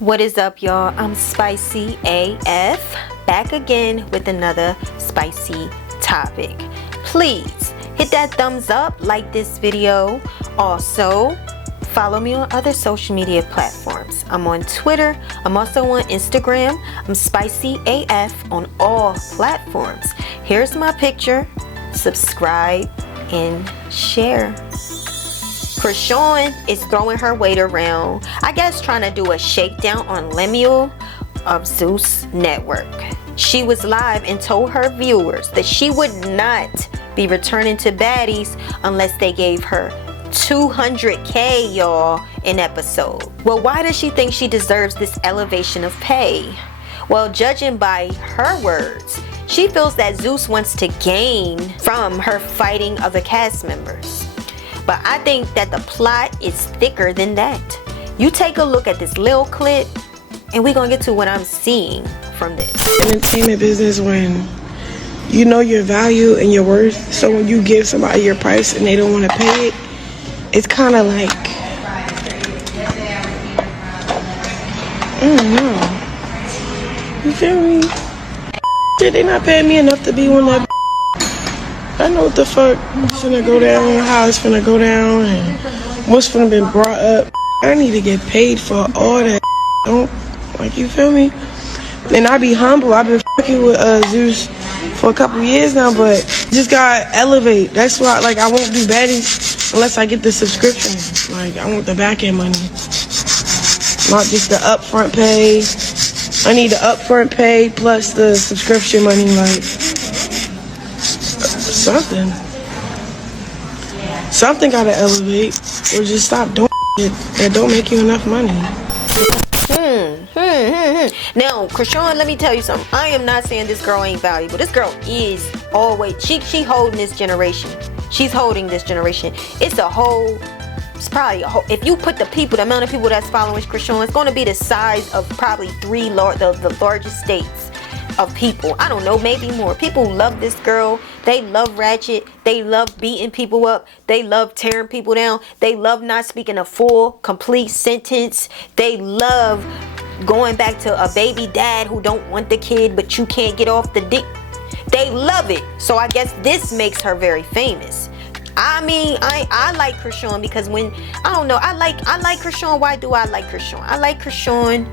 What is up, y'all? I'm Spicy AF, back again with another spicy topic. Please hit that thumbs up, like this video. Also, follow me on other social media platforms. I'm on Twitter. I'm also on Instagram. I'm Spicy AF on all platforms. Here's my picture. Subscribe and share. Chrisean is throwing her weight around, I guess trying to do a shakedown on Lemuel of Zeus Network. She was live and told her viewers that she would not be returning to Baddies unless they gave her 200K, y'all, an episode. Well, why does she think she deserves this elevation of pay? Well, judging by her words, she feels that Zeus wants to gain from her fighting other cast members. But I think that the plot is thicker than that. You take a look at this little clip and we're gonna get to what I'm seeing from this. Entertainment business, when you know your value and your worth, so when you give somebody your price and they don't want to pay it, it's kind of like, I don't know. You feel me? Shit, they not paying me enough to be one of that. I know what the fuck is finna go down, how it's finna go down, and what's finna been brought up. I need to get paid for all that. Don't, like, you feel me? And I be humble. I've been fucking with Zeus for a couple years now, but just gotta elevate. That's why, like, I won't do Baddies unless I get the subscription. Like, I want the back end money, not just the upfront pay. I need the upfront pay plus the subscription money, like. Something gotta elevate, or just stop doing it that don't make you enough money. Now, Chrisean, let me tell you something. I am not saying this girl ain't valuable. This girl is always, she holding this generation. She's holding this generation. It's probably a whole, if you put the amount of people that's following Chrisean, it's going to be the size of probably the largest states of people. I don't know, maybe more. People love this girl. They love ratchet. They love beating people up. They love tearing people down. They love not speaking a full, complete sentence. They love going back to a baby dad who don't want the kid, but you can't get off the dick. They love it. So I guess this makes her very famous. I mean, I like Chrisean because I like Chrisean. Why do I like Chrisean? I like Chrisean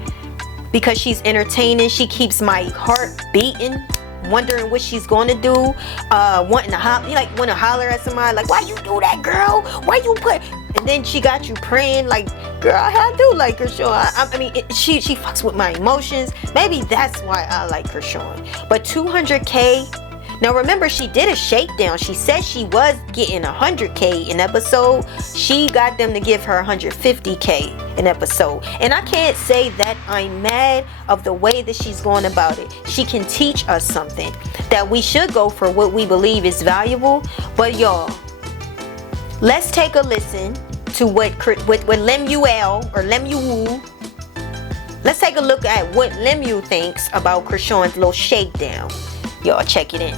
because she's entertaining. She keeps my heart beating, wondering what she's gonna do, wanting to holler at somebody, like, why you do that, girl? Why you put? And then she got you praying, like, girl, I do like Chrisean. I mean, she fucks with my emotions. Maybe that's why I like Chrisean. But 200K. Now remember, she did a shakedown. She said she was getting 100K an episode. She got them to give her 150K an episode. And I can't say that I'm mad of the way that she's going about it. She can teach us something, that we should go for what we believe is valuable. But y'all, let's take a listen to what Lemuel. Let's take a look at what Lemuel thinks about Chrisean's little shakedown. Y'all check it in.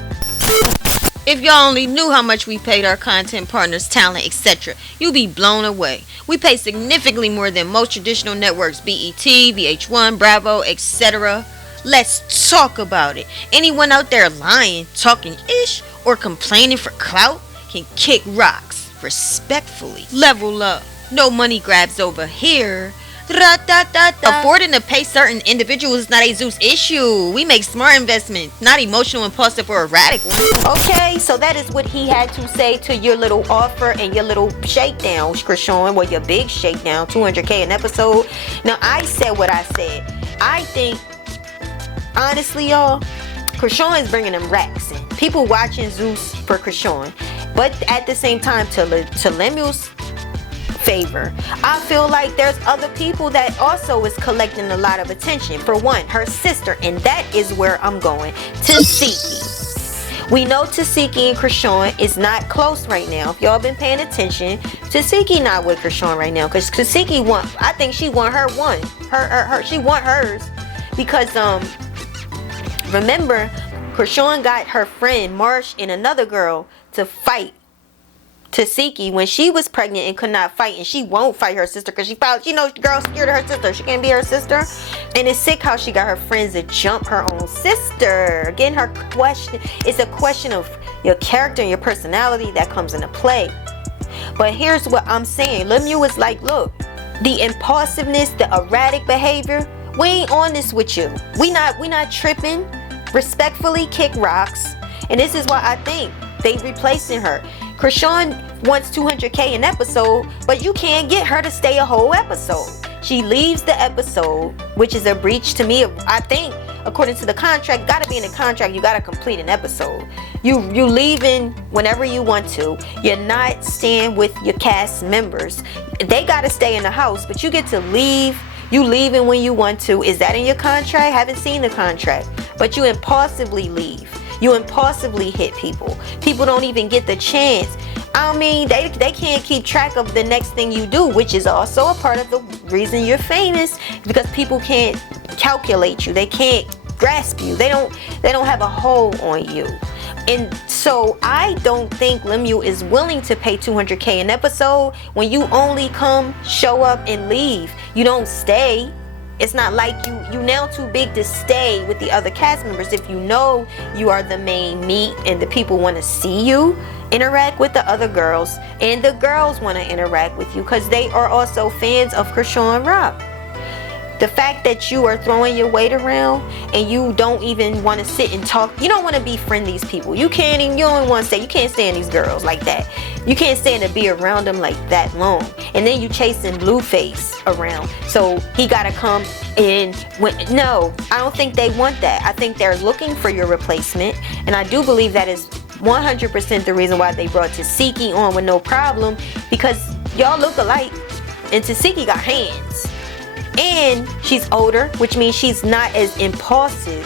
If y'all only knew how much we paid our content partners, talent, etc., you'd be blown away. We pay significantly more than most traditional networks, BET, VH1, Bravo, etc. Let's talk about it. Anyone out there lying, talking ish, or complaining for clout can kick rocks respectfully. Level up. No money grabs over here. Affording to pay certain individuals is not a Zeus issue. We make smart investments, not emotional, impulsive, or erratic ones. Okay, so that is what he had to say to your little offer and your little shakedown, Chrisean. Well, your big shakedown, 200K an episode. Now, I said what I said. I think, honestly, y'all, Chrisean is bringing them racks in. People watching Zeus for Chrisean. But at the same time, to Lemuel's favor, I feel like there's other people that also is collecting a lot of attention. For one, her sister, and that is where I'm going. Tasiki. We know Tasiki and Chrisean is not close right now. If y'all been paying attention, Tasiki not with Chrisean right now, because Tasiki I think she want her one. She want hers. Because remember, Chrisean got her friend Marsh and another girl to fight Tasiki when she was pregnant and could not fight, and she won't fight her sister because she knows the girl scared of her sister. She can't be her sister. And it's sick how she got her friends to jump her own sister. Again, her question is a question of your character and your personality that comes into play. But here's what I'm saying. Lemieux is like, look, the impulsiveness, the erratic behavior, we ain't on this with you. We not tripping. Respectfully kick rocks. And this is why I think they replacing her. Chrisean wants 200K an episode, but you can't get her to stay a whole episode. She leaves the episode, which is a breach to me. I think, according to the contract, gotta be in the contract, you gotta complete an episode. You leaving whenever you want to. You're not staying with your cast members. They gotta stay in the house, but you get to leave. You leaving when you want to. Is that in your contract? Haven't seen the contract. But you impulsively leave. You impulsively hit people. People don't even get the chance. I mean, they can't keep track of the next thing you do, which is also a part of the reason you're famous, because people can't calculate you. They can't grasp you. They don't have a hold on you. And so I don't think Lemieux is willing to pay 200K an episode when you only come, show up, and leave. You don't stay. It's not like you now too big to stay with the other cast members. If you know you are the main meat and the people want to see you interact with the other girls, and the girls want to interact with you because they are also fans of Chrisean Rock. The fact that you are throwing your weight around and you don't even want to sit and talk, you don't want to befriend these people. You don't want to stay. You can't stand these girls like that. You can't stand to be around them like that long. And then you chasing Blueface around. So he got to come in. No, I don't think they want that. I think they're looking for your replacement. And I do believe that is 100% the reason why they brought Tasiki on with no problem, because y'all look alike. And Tasiki got hands. And she's older, which means she's not as impulsive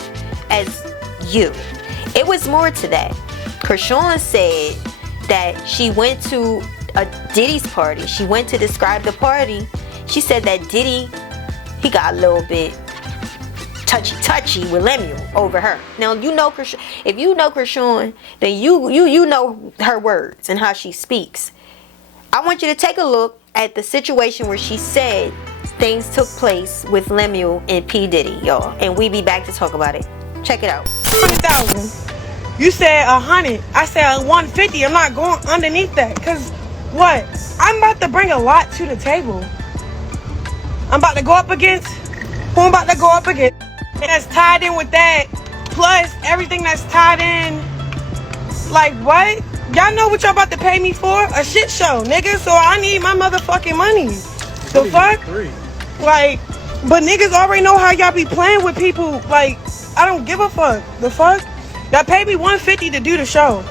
as you. It was more to that. Chrisean said that she went to a Diddy's party. She went to describe the party. She said that Diddy, he got a little bit touchy with Lemieux over her. Now, you know Chrisean. If you know Chrisean, then you know her words and how she speaks. I want you to take a look at the situation where she said things took place with Lemieux and P. Diddy, y'all. And we be back to talk about it. Check it out. 100,000. You said 100. I said 150. I'm not going underneath that. Because what? I'm about to bring a lot to the table. I'm about to go up against who I'm about to go up against. And that's tied in with that. Plus everything that's tied in. Like what? Y'all know what y'all about to pay me for? A shit show, nigga. So I need my motherfucking money. The fuck? Like, but niggas already know how y'all be playing with people. Like, I don't give a fuck. The fuck? Y'all pay me $150 to do the show.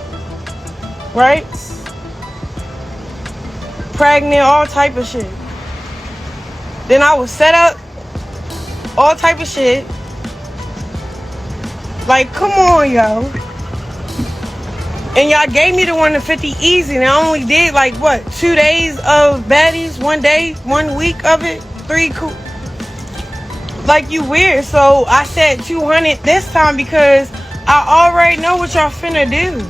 Right? Pregnant, all type of shit. Then I was set up, all type of shit. Like, come on, yo. And y'all gave me the 150 easy, and I only did like what, 2 days of Baddies, 1 day, 1 week of it, 3 cool. Like, you weird. So I said 200 this time because I already know what y'all finna do.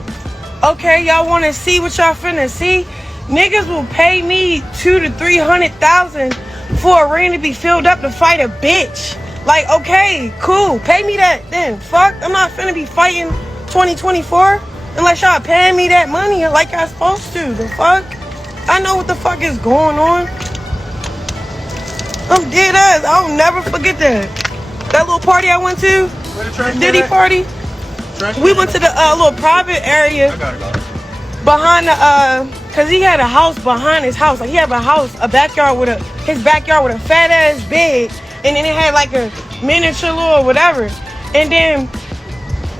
Okay, y'all wanna see what y'all finna see? Niggas will pay me $200,000 to $300,000 for a ring to be filled up to fight a bitch. Like, okay, cool, pay me that then. Fuck, I'm not finna be fighting 2024. Unless y'all paying me that money like I'm supposed to. The fuck? I know what the fuck is going on. I'm dead ass. I'll never forget that. That little party I went to, the Diddy party. We went to the little private area behind the, cause he had a house behind his house. Like he had a backyard with his backyard with a fat ass bed, and then it had like a miniature little whatever. And then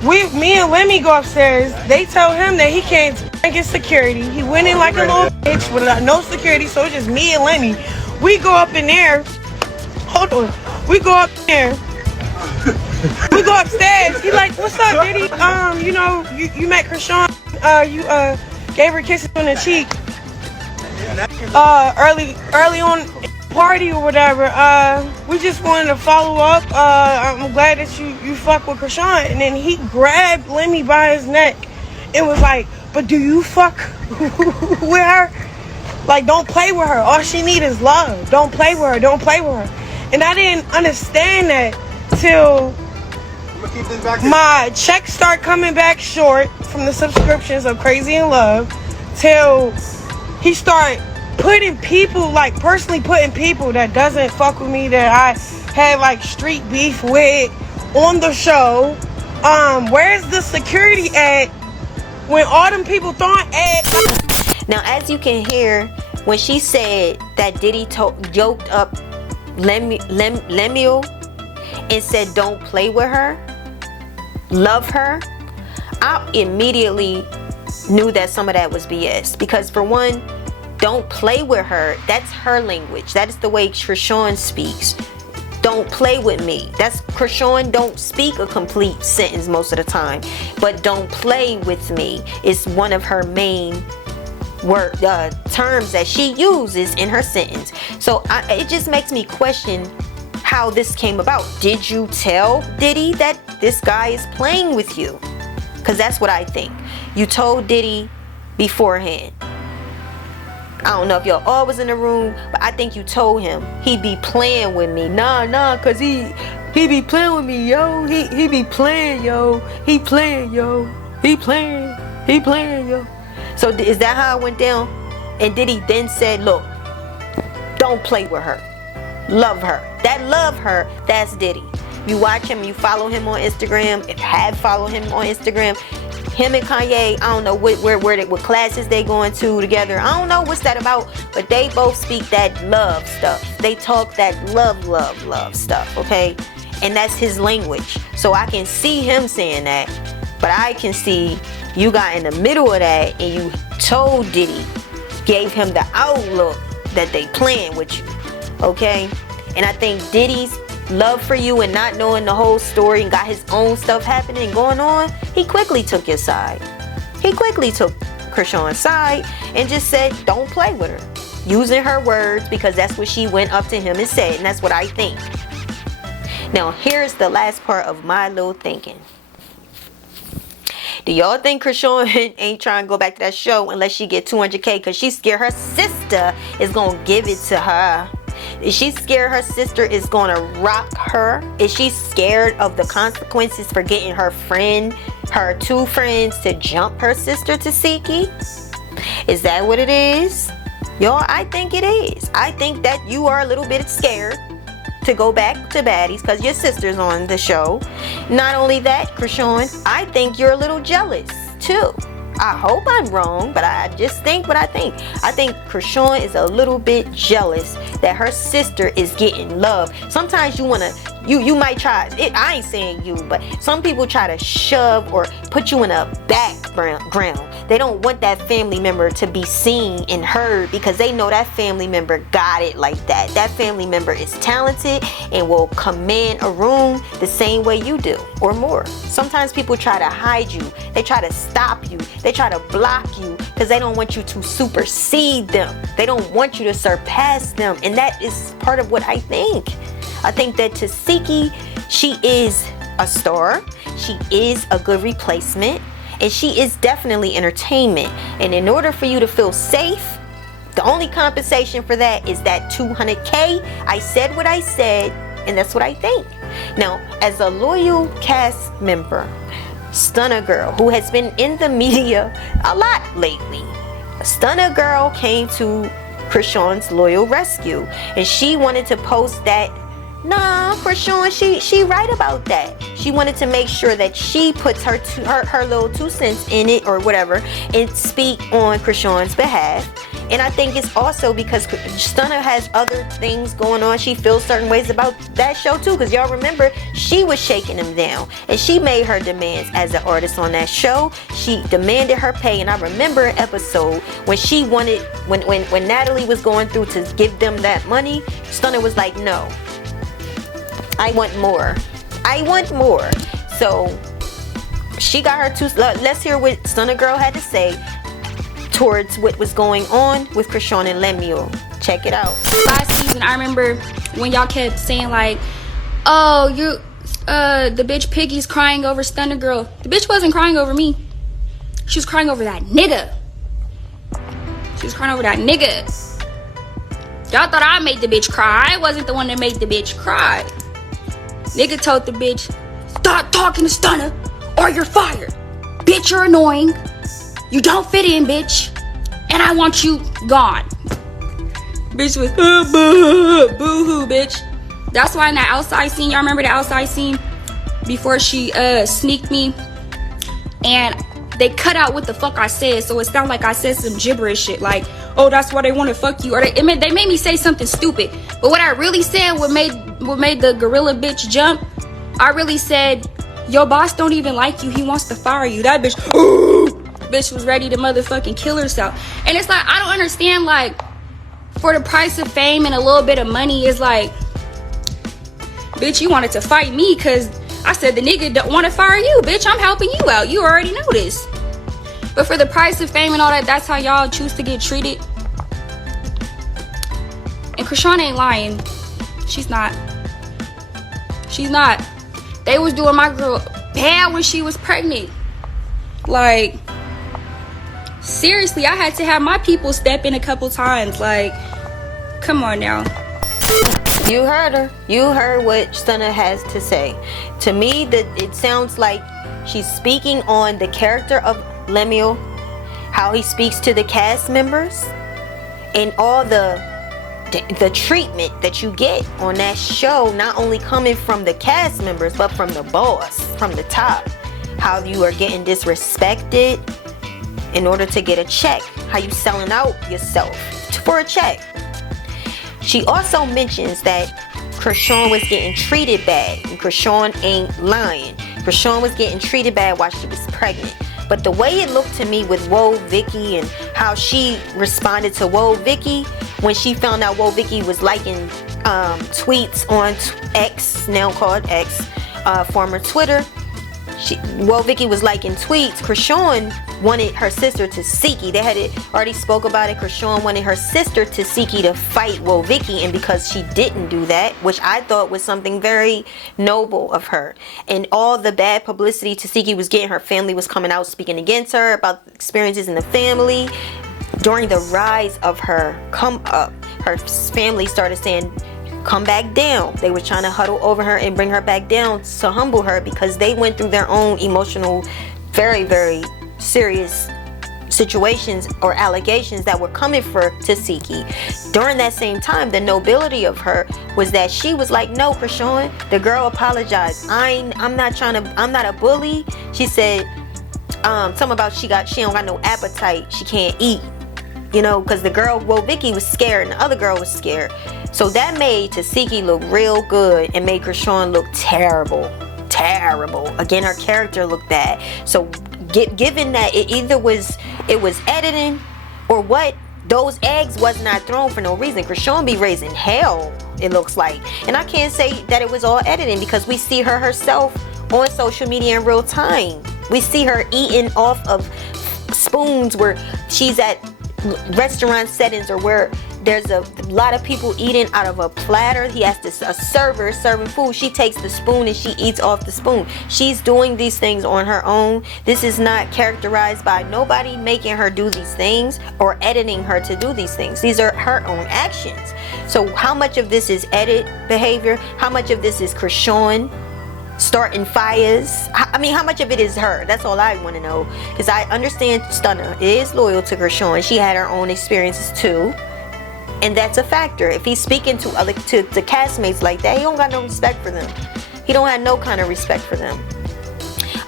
me and Lemmy go upstairs. They tell him that he can't get security. He went in like a little bitch with no security, so it's just me and Lemmy. We go up in there. Hold on. We go up there. We go upstairs. He like, what's up, Diddy? You know, you met Chrisean. You gave her kisses on the cheek. Early on party or whatever. We just wanted to follow up. I'm glad that you fuck with Chrisean. And then he grabbed Lemmy by his neck and was like, but do you fuck with her? Like, don't play with her. All she need is love. Don't play with her. Don't play with her. And I didn't understand that till my checks start coming back short from the subscriptions of Chrisean Love, till he start putting people, like personally putting people that doesn't fuck with me, that I had like street beef with on the show. Where's the security at when all them people thought at? Now, as you can hear, when she said that Diddy yoked up Lemuel and said don't play with her, love her, I immediately knew that some of that was BS. Because for one, don't play with her, that's her language. That is the way Chrisean speaks. Don't play with me. That's Chrisean don't speak a complete sentence most of the time. But don't play with me is one of her main terms that she uses in her sentence. So it just makes me question how this came about. Did you tell Diddy that this guy is playing with you? Because that's what I think. You told Diddy beforehand. I don't know if y'all all was in the room, but I think you told him he be playing with me. Nah, cause he be playing with me, yo. He be playing, yo. He playing, yo. He playing, yo. So is that how it went down? And Diddy then said, look, don't play with her. Love her. That love her, that's Diddy. You watch him, you follow him on Instagram, if have followed him on Instagram, him and Kanye, I don't know what classes they going to together. I don't know what's that about, but they both speak that love stuff. They talk that love stuff, okay? And that's his language. So I can see him saying that, but I can see you got in the middle of that and you told Diddy, gave him the outlook that they playing with you, okay? And I think Diddy's love for you and not knowing the whole story and got his own stuff happening and going on, he quickly took your side. He quickly took Chrisean's side and just said, don't play with her. Using her words because that's what she went up to him and said, and that's what I think. Now, here's the last part of my little thinking. Do y'all think Chrisean ain't trying to go back to that show unless she get 200K because she's scared her sister is going to give it to her? Is she scared her sister is going to rock her? Is she scared of the consequences for getting her two friends to jump her sister to Siki? Is that what it is? Y'all, I think it is. I think that you are a little bit scared to go back to Baddies because your sister's on the show. Not only that, Chrisean, I think you're a little jealous too. I hope I'm wrong, but I just think what I think. I think Chrisean is a little bit jealous that her sister is getting love. Sometimes you might try it. I ain't saying you, but some people try to shove or put you in a background. They don't want that family member to be seen and heard because they know that family member got it like that. That family member is talented and will command a room the same way you do or more. Sometimes people try to hide you. They try to stop you. They try to block you because they don't want you to supersede them. They don't want you to surpass them. And that is part of what I think. I think that Tasiki, she is a star. She is a good replacement. And she is definitely entertainment. And in order for you to feel safe, the only compensation for that is that 200K. I said what I said, and that's what I think. Now, as a loyal cast member, Stunna Girl, who has been in the media a lot lately, Stunna Girl came to Chrisean's loyal rescue. And she wanted to post that, nah, Chrisean, she right about that. She wanted to make sure that she puts her little 2 cents in it or whatever and speak on Chrisean's behalf. And I think it's also because Stunna has other things going on. She feels certain ways about that show too. Because y'all remember, she was shaking them down. And she made her demands as an artist on that show. She demanded her pay. And I remember an episode when she wanted, when Natalie was going through to give them that money, Stunna was like, no. I want more. I want more. So she got her 2. Let's hear what Stunna Girl had to say towards what was going on with Chrisean and Lemuel. Check it out. Last season, I remember when y'all kept saying like, "Oh, the bitch Piggy's crying over Stunna Girl." The bitch wasn't crying over me. She was crying over that nigga. Y'all thought I made the bitch cry. I wasn't the one that made the bitch cry. Nigga told the bitch, stop talking to Stunna or you're fired. Bitch, you're annoying. You don't fit in, bitch. And I want you gone. Bitch was boo-hoo, bitch. That's why in that outside scene, y'all remember the outside scene? Before she sneaked me. And they cut out what the fuck I said. So it sounded like I said some gibberish shit. Like, oh, that's why they want to fuck you. Or they made me say something stupid. But what I really said, what made the gorilla bitch jump, I really said, your boss don't even like you. He wants to fire you. That bitch, bitch was ready to motherfucking kill herself. And it's like, I don't understand, like, for the price of fame and a little bit of money is like, bitch, you wanted to fight me because I said the nigga don't want to fire you. Bitch, I'm helping you out. You already know this. But for the price of fame and all that, that's how y'all choose to get treated. And Chrisean ain't lying. She's not. They was doing my girl bad when she was pregnant. Like, seriously, I had to have my people step in a couple times. Like, come on now. You heard her. You heard what Stunna has to say. To me, it sounds like she's speaking on the character of Lemuel, how he speaks to the cast members, and all the treatment that you get on that show, not only coming from the cast members, but from the boss, from the top. How you are getting disrespected in order to get a check. How you selling out yourself for a check. She also mentions that Chrisean was getting treated bad, and Chrisean ain't lying. Chrisean was getting treated bad while she was pregnant. But the way it looked to me with Whoa Vicky and how she responded to Whoa Vicky when she found out Whoa Vicky was liking tweets on X, now called X, former Twitter. Whoa Vicky was liking tweets. Chrisean wanted her sister Tasiki. They had already spoke about it. Chrisean wanted her sister Tasiki to fight Whoa Vicky, and because she didn't do that, which I thought was something very noble of her, and all the bad publicity Tasiki was getting, her family was coming out speaking against her about experiences in the family. During the rise of her come up, her family started saying, come back down. They were trying to huddle over her and bring her back down to humble her, because they went through their own emotional, very, very serious situations or allegations that were coming for Tasiki. During that same time, the nobility of her was that she was like, no, Chrisean, the girl apologized. I'm not a bully. She said something about she don't got no appetite. She can't eat. You know, because the girl, well, Vicky was scared and the other girl was scared. So that made Tasiki look real good and made Chrisean look terrible. Again, her character looked bad. So given that it was editing or what, those eggs was not thrown for no reason. Chrisean be raising hell, it looks like. And I can't say that it was all editing, because we see her herself on social media in real time. We see her eating off of spoons where she's at restaurant settings, or where there's a lot of people eating out of a platter. He has a server serving food. She takes the spoon and she eats off the spoon. She's doing these things on her own. This is not characterized by nobody making her do these things or editing her to do these things. These are her own actions. So how much of this is edit behavior? How much of this is Chrisean starting fires? I mean, how much of it is her? That's all I want to know, because I understand Stunna is loyal to Chrisean. She had her own experiences too, and that's a factor. If he's speaking to the castmates like that, he don't got no respect for them. He don't have no kind of respect for them.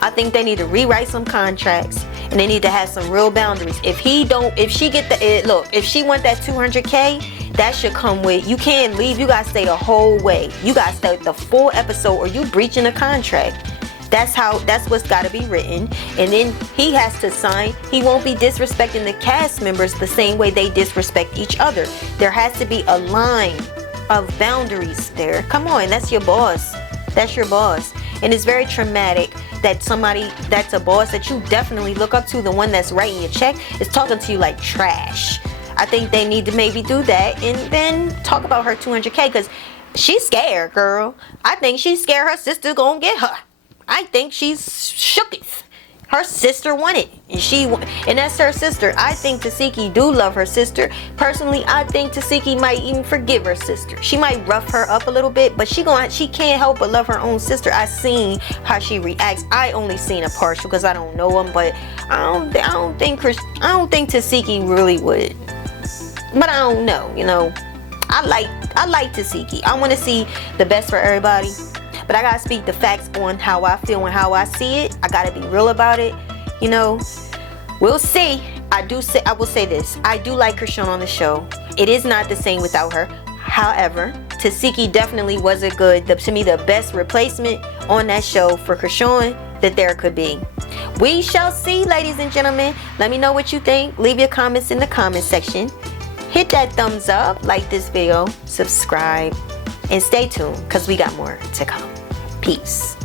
I think they need to rewrite some contracts, and they need to have some real boundaries. If she want that 200K, that should come with, you can't leave, you gotta stay the whole way. You gotta stay the full episode, or you breaching a contract. That's what's gotta be written. And then he has to sign. He won't be disrespecting the cast members the same way they disrespect each other. There has to be a line of boundaries there. Come on, that's your boss. That's your boss. And it's very traumatic that somebody that's a boss that you definitely look up to, the one that's writing your check, is talking to you like trash. I think they need to maybe do that and then talk about her 200K, because she's scared, girl. I think she's scared her sister gonna get her. I think she's shooketh. Her sister won it, and that's her sister. I think Tasiki do love her sister. Personally, I think Tasiki might even forgive her sister. She might rough her up a little bit, but she can't help but love her own sister. I seen how she reacts. I only seen a partial because I don't know him, but I don't think Tasiki really would. But I don't know, you know. I like Tasiki. I want to see the best for everybody. But I gotta speak the facts on how I feel and how I see it. I gotta be real about it. You know, we'll see. I will say this. I do like Chrisean on the show. It is not the same without her. However, Tasiki definitely was to me, the best replacement on that show for Chrisean that there could be. We shall see, ladies and gentlemen. Let me know what you think. Leave your comments in the comment section. Hit that thumbs up, like this video, subscribe, and stay tuned because we got more to come. Peace.